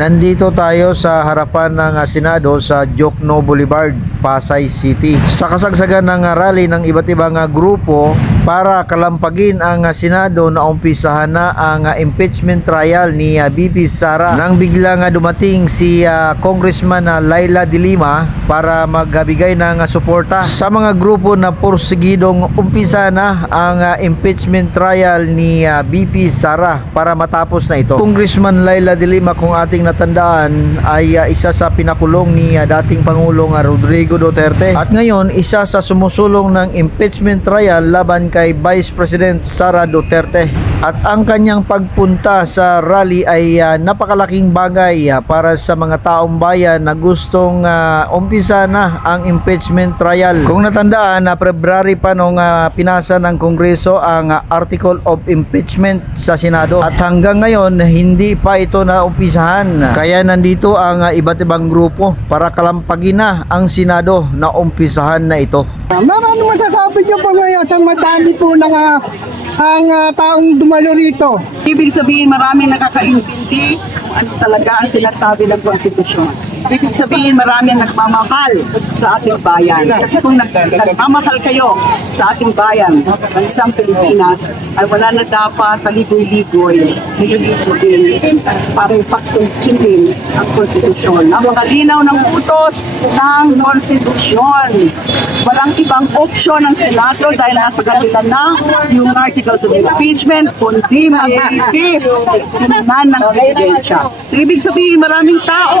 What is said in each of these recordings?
Nandito tayo sa harapan ng Senado sa Jokno Boulevard, Pasay City. Sa kasagsagan ng rally ng iba't ibang grupo para kalampagin ang Senado na umpisahan na ang impeachment trial ni VP Sara. Nang biglang dumating si Congressman Laila De Lima para magbigay ng suporta sa mga grupo na porsigidong umpisa na ang impeachment trial ni VP Sara para matapos na ito. Congressman Laila De Lima, kung ating natandaan, ay isa sa pinakulong ni dating Pangulong Rodrigo Duterte at ngayon isa sa sumusulong ng impeachment trial laban kay Vice President Sara Duterte. At ang kanyang pagpunta sa rally ay napakalaking bagay para sa mga taong bayan na gustong umpisa na ang impeachment trial. Kung natandaan, February pa nung pinasa ng Kongreso ang Article of Impeachment sa Senado at hanggang ngayon hindi pa ito na umpisahan. Kaya nandito ang iba't ibang grupo para kalampagin na ang Senado na umpisahan na ito. Ma'am, ano masasabi niyo po ngayon sa madami po ng ang taong dumalo rito? Ibig sabihin maraming nakakaintindi kung ano talaga ang sinasabi ng konstitusyon. Ibig sabihin maraming nagmamahal sa ating bayan. Kasi kung nagmamahal kayo sa ating bayan, ng isang Pilipinas, ay wala na dapat paligoy-ligoy, nililisodin para ipagsundin ang konstitusyon. Napakalinaw ng utos ng konstitusyon. Walang ibang opsyon ng Senado dahil nasa kanila na yung articles of impeachment, kundi mag-release ng ebidensya. So ibig sabihin maraming tao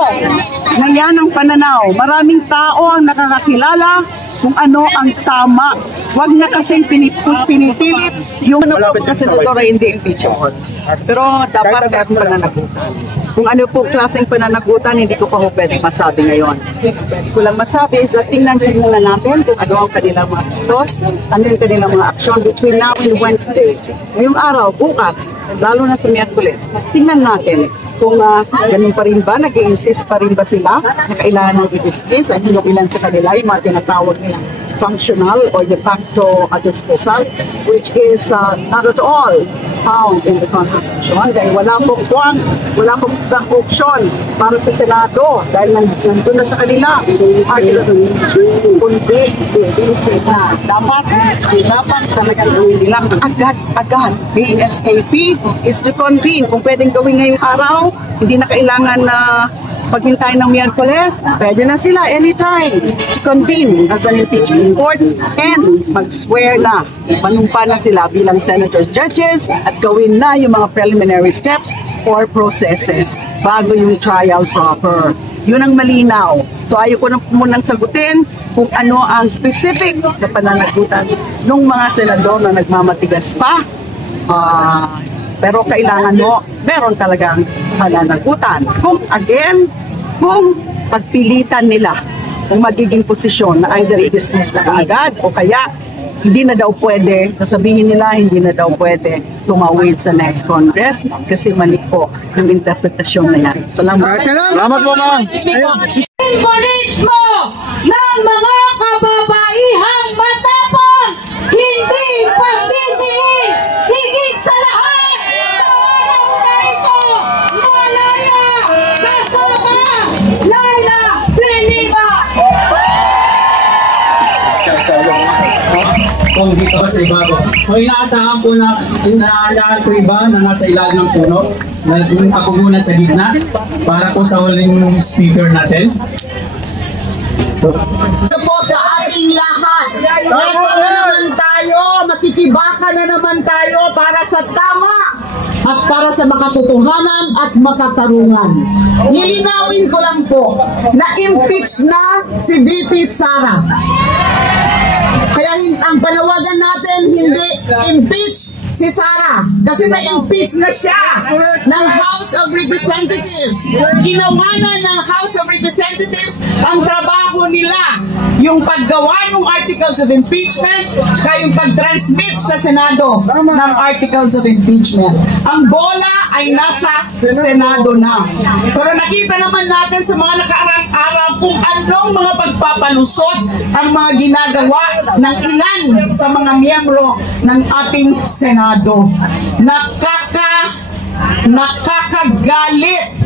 na yan ang pananaw. Maraming tao ang nakakakilala kung ano ang tama. Huwag na kasing pinipilit yung kasenadora hindi impeachable. Pero dapat may pananagutan. Kung ano po klaseng pananagutan, hindi ko pa po pwede masabi ngayon. Pwede ko lang masabi is tingnan muna natin kung ano ang kanilang mga kilos, ano yung kanilang mga aksyon between now and Wednesday. Ngayong araw, bukas, lalo na sa Miyerkules, tingnan natin kung ganun pa rin ba, nag-i-insist pa rin ba sila na kailangan ng i-dismiss at yung ilan sa kanila, yung mga tinatawag nilang functional or de facto dismissal, which is not at all found in the Constitution dahil wala pong option para sa Senado dahil nandun na sa kanila articles of impeachment, kundi i-visit na. Dapat talagang gawin nila agad. BSKP is to convene. Kung pwedeng gawin ngayong araw, hindi na kailangan na paghintay ng Miyerkules, pwede na sila anytime to convene as an impeachment court and mag-swear na. Manumpa na sila bilang senators, judges at gawin na yung mga preliminary steps or processes bago yung trial proper. Yun ang malinaw. So ayoko na munang sagutin kung ano ang specific na pananagutan ng mga senador na nagmamatigas pa. Pero kailangan meron talagang pananagutan. Kung pagpilitan nila ang magiging posisyon na either i-dismiss na kaagad o kaya hindi na daw pwede, sasabihin nila hindi na daw pwede tumawid sa next Congress kasi mali po yung interpretasyon na yan. Salamat. Salamat po, ma'am. Simbolismo ng mga kababaihang matapang, hindi pasisihin, higit sa lahat sa araw na ito, malaya, kasama, Laila De Lima. Kung dito kasi bago. So inaasahan po na inaasahan po iba na nasa ilalim ng puno na pumunta po muna sa gitna para po sa huling speaker natin. Ito po sa ating lahat. Ito na naman tayo, makikibaka na naman tayo para sa tama at para sa makatotohanan at makatarungan. Nilinawin ko lang po na impeach na si VP Sara. Kaya ang panawagan natin hindi impeach si Sara kasi na-impeach na siya ng House of Representatives. Ginawa na ng House of Representatives ang trabaho nila, yung paggawa ng Articles of Impeachment at yung pag-transmit sa Senado ng Articles of Impeachment. Ang bola ay nasa Senado na. Pero nakita naman natin sa mga nakaraang araw kung anong mga pagpapalusot ang mga ginagawa ng ilan sa mga miyembro ng ating Senado. Nakakagalit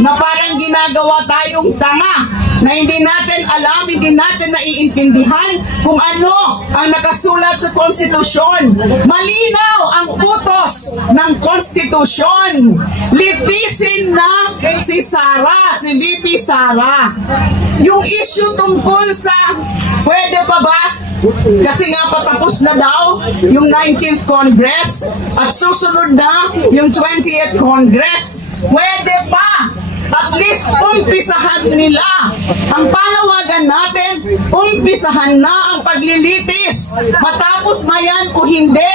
na para ginagawa tayong tanga na hindi natin alam, hindi natin naiintindihan kung ano ang nakasulat sa konstitusyon. Malinaw ang utos ng konstitusyon. Litisin na si Sara, si VP Sara. Yung issue tungkol sa pwede pa ba? Kasi nga patapos na daw yung 19th Congress at susunod na yung 20th Congress. Pwede pa. At least umpisahan nila. Ang panawagan natin, umpisahan na ang paglilitis. Matapos mayan o hindi,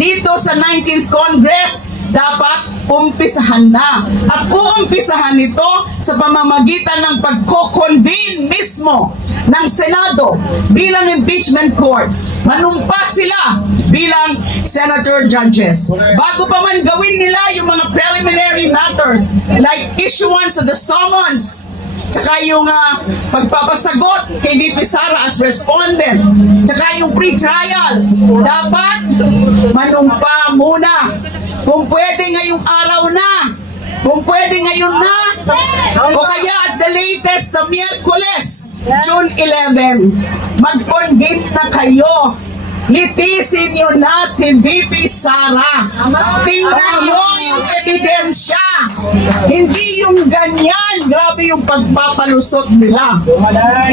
dito sa 19th Congress, dapat umpisahan na. At uumpisahan ito sa pamamagitan ng pagko-convene mismo ng Senado bilang impeachment court. Manumpas sila bilang senator judges. Bago pa man gawin nila yung mga preliminary matters like issuance of the summons, tsaka yung pagpapasagot kay VP Sara as respondent, tsaka yung pre-trial, dapat manumpa muna. Kung pwede ngayong araw na, kung pwede ngayon na, o kaya at the latest sa Miyerkules, June 11, mag-convene na kayo. Litisin nyo na si VP Sara. Tingnan nyo yung ebidensya. Hindi yung ganyan. Grabe yung pagpapalusot nila.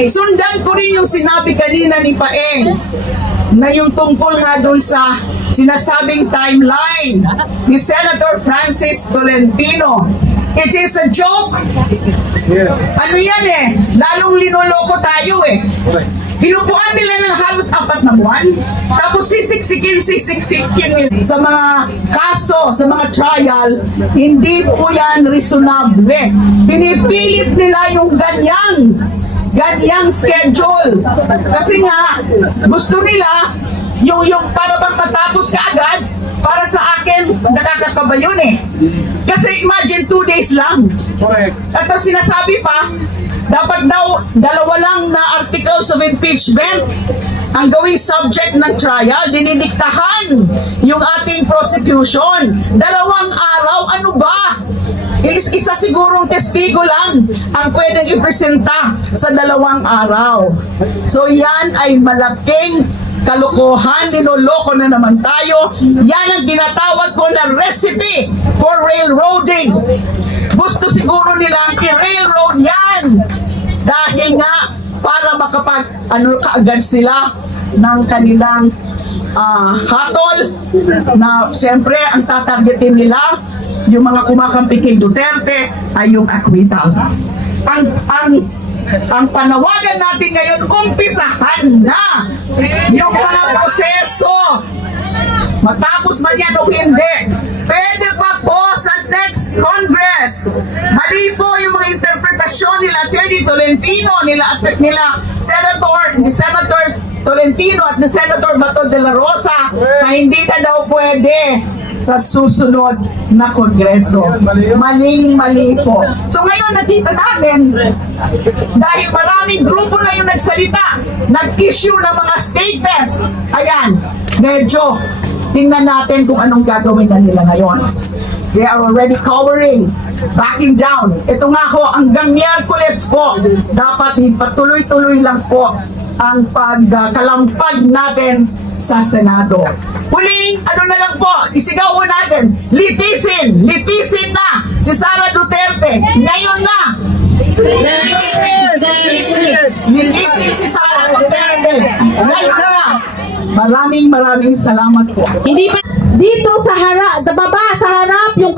Sundan ko rin yung sinabi kanina ni Paeng na yung tungkol nga doon sa sinasabing timeline ni Senator Francis Tolentino. It is a joke. Ano yan eh? Lalong linoloko tayo eh. Pinupuan nila ng halos 4 na buwan, tapos sisiksikin sa mga kaso, sa mga trial, hindi po yan reasonable. Pinipilit nila yung ganyang schedule. Kasi nga, gusto nila yung para bang matapos ka agad. Para sa akin, nakakakaba yun eh. Kasi imagine 2 days lang. Correct. At ang sinasabi pa, dapat daw 2 lang na articles of impeachment ang gawing subject ng trial. Dinidiktahan yung ating prosecution. 2 araw, ano ba? Isa sigurong testigo lang ang pwedeng ipresenta sa 2 araw. So yan ay malaking kalokohan, ninoloko na naman tayo. Yan ang tinatawag ko na recipe for railroading. Gusto siguro nilang i-railroad yan dahil nga para kaagad sila ng kanilang hatol na siyempre ang tatargetin nila yung mga kumakampi kay Duterte ay yung acquittal. Ang panawagan natin ngayon, umpisahan na yung mga proseso. Matapos man yan o hindi, pwede pa po sa next Congress. Mali po yung mga interpretasyon nila Attorney Tolentino, nila Senator Tolentino at ni Senator Bato de la Rosa na hindi na daw pwede sa susunod na Kongreso. Maling-mali po. So ngayon nakita natin, dahil maraming grupo na yung nagsalita, nag-issue ng mga statements, ayan, medyo tingnan natin kung anong gagawin na nila ngayon. They are already cowering, backing down. Ito nga ho, hanggang Miyerkules po, dapat patuloy-tuloy lang po ang pagkalampag natin sa Senado. Huling, ano na lang po, isigaw natin, litisin na si Sara Duterte. Ngayon na! Litisin si Sara Duterte. Ngayon na! Maraming salamat po. Hindi pa dito sa baba sa harap yung